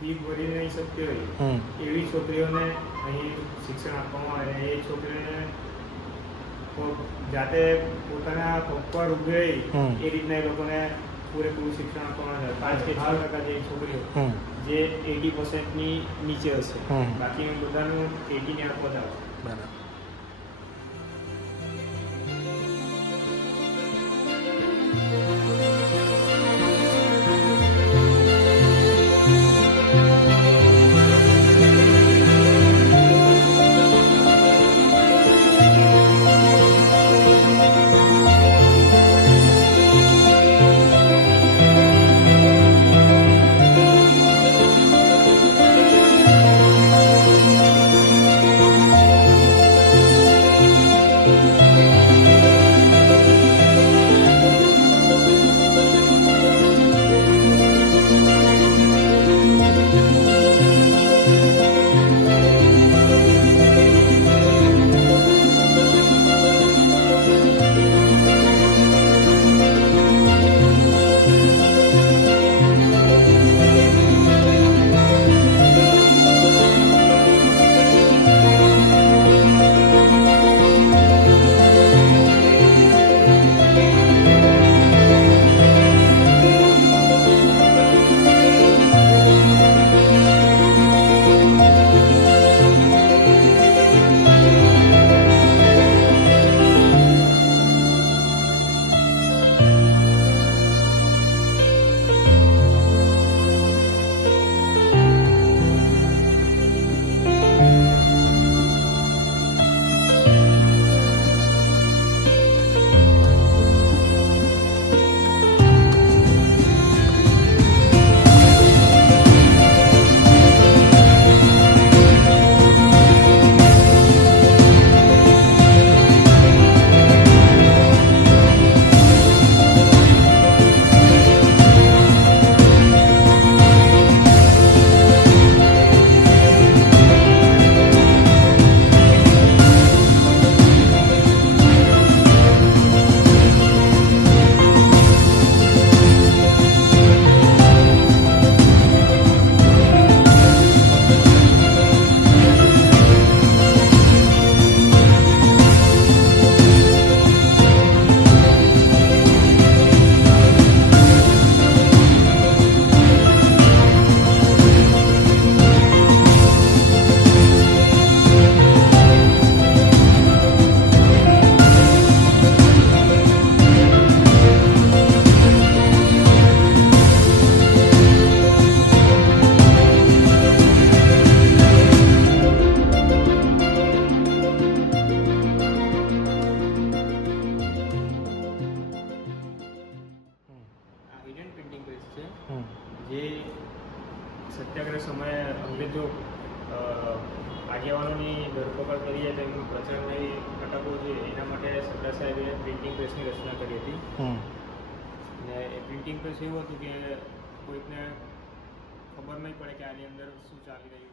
Fee ભરી નહીં શકતી હોય એવી છોકરીઓને અહીં શિક્ષણ આપવામાં આવે. એ છોકરીઓને જાતે પોતાના પગ પર ઊભી રહી એ રીતના એ લોકોને પૂરેપૂરું શિક્ષણ આપવામાં આવે. 5 કે 6% જેવી છોકરીઓ જે 80%ની નીચે હશે, બાકી બધાનું 80 ને આપવા આવે. બરાબર. જે સત્યાગ્રહ સમયે અંગ્રેજો આગેવાનોની ધરપકડ કરી હતી, એમનો પ્રચાર નહીં અટકવો જોઈએ એના માટે સરદાર સાહેબે પ્રિન્ટિંગ પ્રેસની રચના કરી હતી. ને એ પ્રિન્ટિંગ પ્રેસ એવું હતું કે કોઈકને ખબર નહીં પડે કે આની અંદર શું ચાલી રહ્યું